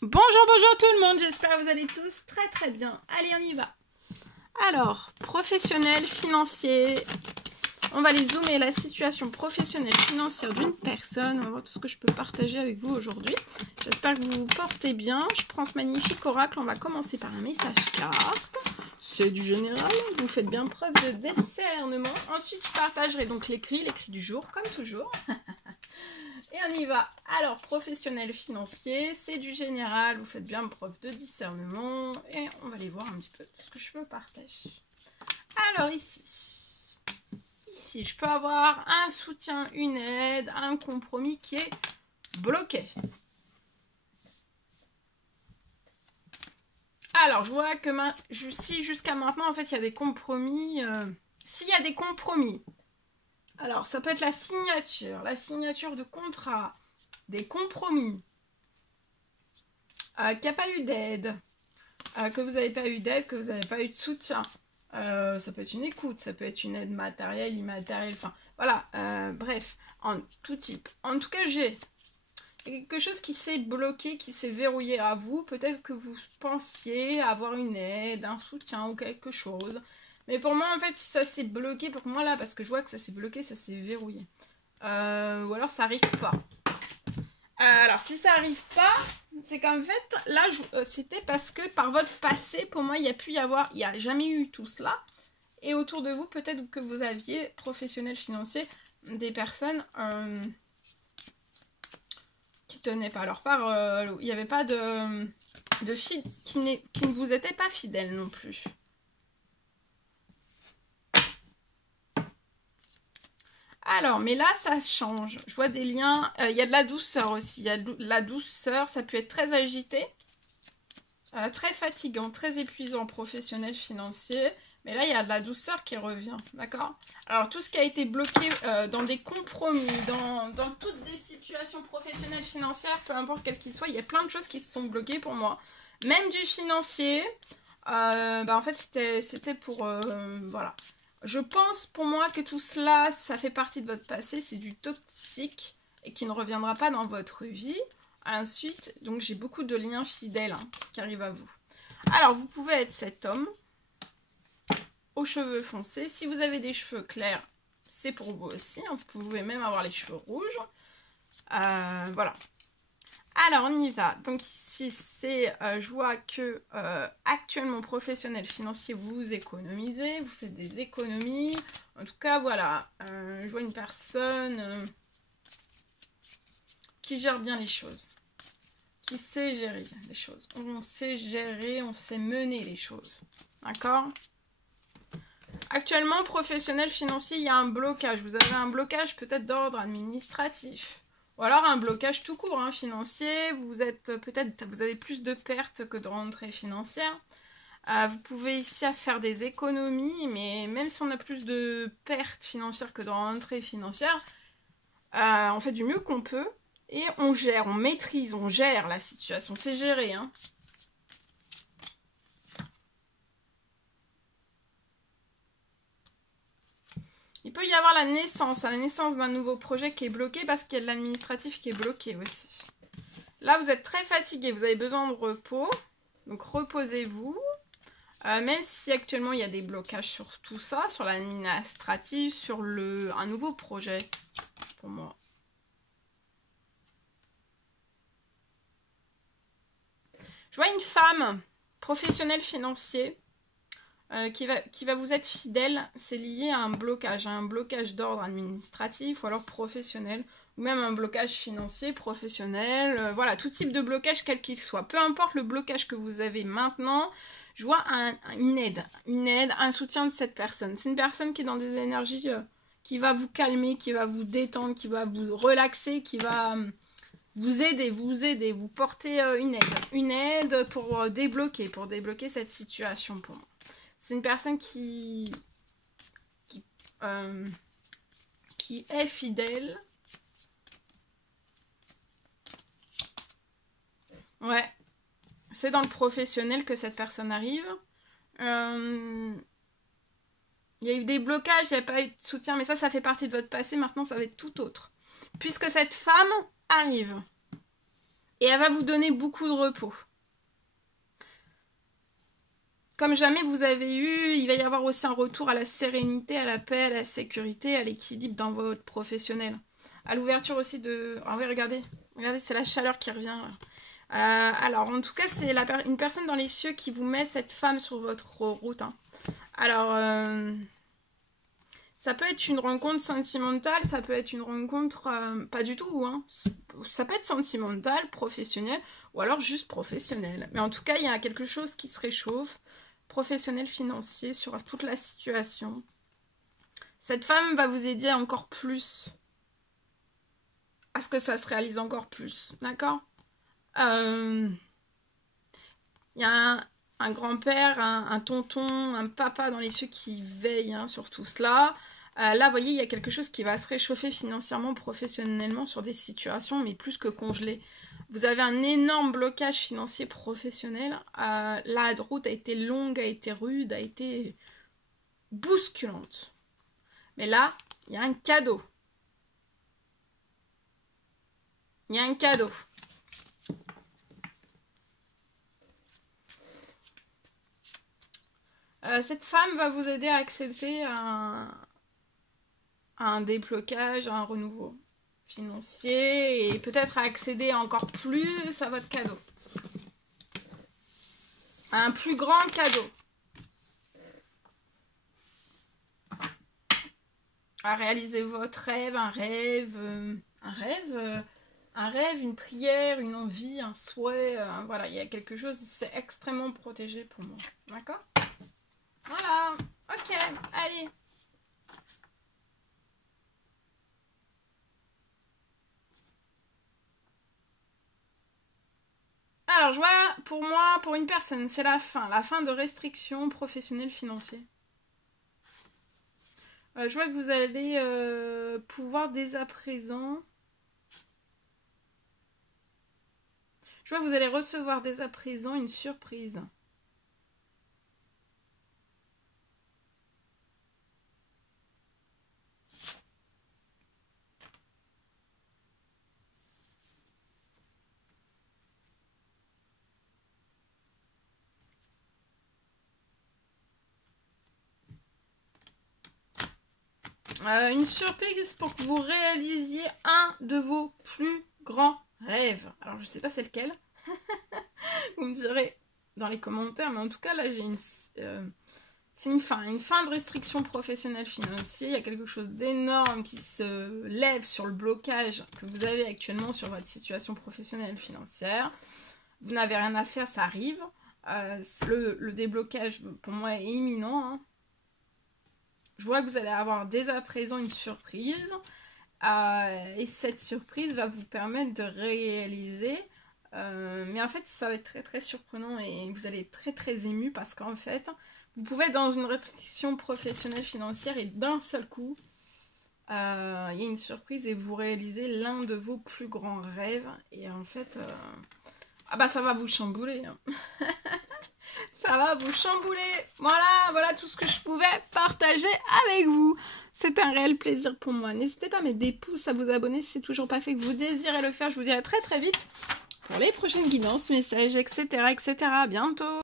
Bonjour, bonjour tout le monde, j'espère que vous allez tous très bien. Allez, on y va. Alors, professionnel, financier, on va aller zoomer la situation professionnelle financière d'une personne. On va voir tout ce que je peux partager avec vous aujourd'hui. J'espère que vous vous portez bien. Je prends ce magnifique oracle, on va commencer par un message carte. C'est du général, vous faites bien preuve de discernement. Ensuite, je partagerai donc l'écrit du jour, comme toujours. Et on y va. Alors, professionnel financier, c'est du général. Vous faites bien preuve de discernement. Et on va aller voir un petit peu tout ce que je peux partager. Alors ici, je peux avoir un soutien, une aide, un compromis qui est bloqué. Alors, je vois que si jusqu'à maintenant, en fait, il y a des compromis. S'il y a des compromis, alors, ça peut être la signature de contrat, des compromis, qu'il n'y a pas eu d'aide, que vous n'avez pas eu d'aide, que vous n'avez pas eu de soutien. Ça peut être une écoute, ça peut être une aide matérielle, immatérielle, enfin, voilà, bref, en tout type. En tout cas, j'ai quelque chose qui s'est bloqué, qui s'est verrouillé à vous. Peut-être que vous pensiez avoir une aide, un soutien ou quelque chose. Mais pour moi, en fait, ça s'est bloqué pour moi là, parce que je vois que ça s'est bloqué, ça s'est verrouillé. Ou alors ça arrive pas. Alors, si ça arrive pas, c'est qu'en fait, là, c'était parce que par votre passé, pour moi, il n'y a jamais eu tout cela. Et autour de vous, peut-être que vous aviez, professionnel financier, des personnes qui tenaient pas leur part. Il n'y avait pas de filles qui ne vous étaient pas fidèles non plus. Alors, mais là, ça change. Je vois des liens. Il y a de la douceur aussi. Il y a de la douceur. Ça peut être très agité, très fatigant, très épuisant, professionnel, financier. Mais là, il y a de la douceur qui revient. D'accord? Alors, tout ce qui a été bloqué dans des compromis, dans toutes des situations professionnelles, financières, peu importe quelles qu'ils soient, il y a plein de choses qui se sont bloquées pour moi. Même du financier. En fait, c'était pour... voilà. Je pense pour moi que tout cela, ça fait partie de votre passé, c'est du toxique et qui ne reviendra pas dans votre vie. Ensuite, donc j'ai beaucoup de liens fidèles qui arrivent à vous. Alors, vous pouvez être cet homme aux cheveux foncés. Si vous avez des cheveux clairs, c'est pour vous aussi. Vous pouvez même avoir les cheveux rouges. Voilà. Alors, on y va. Donc ici, je vois que actuellement, professionnel financier, vous économisez, vous faites des économies. En tout cas, voilà. Je vois une personne qui gère bien les choses, qui sait gérer les choses. On sait gérer, on sait mener les choses. D'accord ? Actuellement, professionnel financier, il y a un blocage. Vous avez un blocage peut-être d'ordre administratif. Ou alors un blocage tout court, financier. Vous avez plus de pertes que de rentrées financières. Vous pouvez ici faire des économies, mais même si on a plus de pertes financières que de rentrées financières, on fait du mieux qu'on peut. Et on gère, on maîtrise, on gère la situation. C'est géré, Il peut y avoir la naissance d'un nouveau projet qui est bloqué parce qu'il y a de l'administratif qui est bloqué aussi. Là, vous êtes très fatigué, vous avez besoin de repos. Donc, reposez-vous. Même si actuellement, il y a des blocages sur tout ça, sur l'administratif, sur un nouveau projet, pour moi. Je vois une femme, professionnelle financier, qui va vous être fidèle. C'est lié à un blocage d'ordre administratif ou alors professionnel, ou même un blocage financier, professionnel, voilà, tout type de blocage quel qu'il soit. Peu importe le blocage que vous avez maintenant, je vois une aide, un soutien de cette personne. C'est une personne qui est dans des énergies qui va vous calmer, qui va vous détendre, qui va vous relaxer, qui va vous aider, vous porter une aide pour débloquer cette situation pour moi. C'est une personne qui est fidèle. Ouais. C'est dans le professionnel que cette personne arrive. Il y a eu des blocages, il n'y a pas eu de soutien, mais ça fait partie de votre passé. Maintenant, ça va être tout autre. Puisque cette femme arrive. Et elle va vous donner beaucoup de repos. Comme jamais vous avez eu, il va y avoir aussi un retour à la sérénité, à la paix, à la sécurité, à l'équilibre dans votre professionnel. À l'ouverture aussi de... Ah oui, regardez, c'est la chaleur qui revient. Alors, en tout cas, c'est une personne dans les cieux qui vous met cette femme sur votre route. Hein. Alors, ça peut être une rencontre sentimentale, ça peut être une rencontre pas du tout. Hein. Ça peut être sentimental, professionnel, ou alors juste professionnel. Mais en tout cas, il y a quelque chose qui se réchauffe. Professionnel, financier, sur toute la situation. Cette femme va vous aider encore plus à ce que ça se réalise encore plus, d'accord? Il y a un grand-père, un tonton, un papa dans les cieux qui veille hein, sur tout cela. Là, vous voyez, il y a quelque chose qui va se réchauffer financièrement, professionnellement sur des situations, mais plus que congelées. Vous avez un énorme blocage financier professionnel. La route a été longue, a été rude, a été bousculante. Mais là, il y a un cadeau. Il y a un cadeau. Cette femme va vous aider à accéder à un déblocage, à un renouveau financier et peut-être à accéder encore plus à votre cadeau. À un plus grand cadeau. À réaliser votre rêve, un rêve, une prière, une envie, un souhait. Voilà, il y a quelque chose, c'est extrêmement protégé pour moi. D'accord ? Voilà, ok, allez. Alors, je vois, pour moi, pour une personne, c'est la fin de restrictions professionnelles financières. Je vois que vous allez pouvoir dès à présent... Je vois que vous allez recevoir dès à présent une surprise. Une surprise pour que vous réalisiez un de vos plus grands rêves. Alors, je ne sais pas c'est lequel. Vous me direz dans les commentaires, mais en tout cas, là, j'ai c'est une fin de restriction professionnelle financière. Il y a quelque chose d'énorme qui se lève sur le blocage que vous avez actuellement sur votre situation professionnelle financière. Vous n'avez rien à faire, ça arrive. Le déblocage, pour moi, est imminent. Hein. Je vois que vous allez avoir dès à présent une surprise. Et cette surprise va vous permettre de réaliser. Mais en fait, ça va être très très surprenant et vous allez être très très ému parce qu'en fait, vous pouvez être dans une restriction professionnelle financière et d'un seul coup, il y a une surprise et vous réalisez l'un de vos plus grands rêves. Et en fait, ça va vous chambouler. Hein. Ça va vous chambouler. Voilà tout ce que je pouvais partager avec vous. C'est un réel plaisir pour moi. N'hésitez pas à mettre des pouces, à vous abonner si c'est toujours pas fait, que vous désirez le faire. Je vous dirai très très vite pour les prochaines guidances, messages, etc. À bientôt.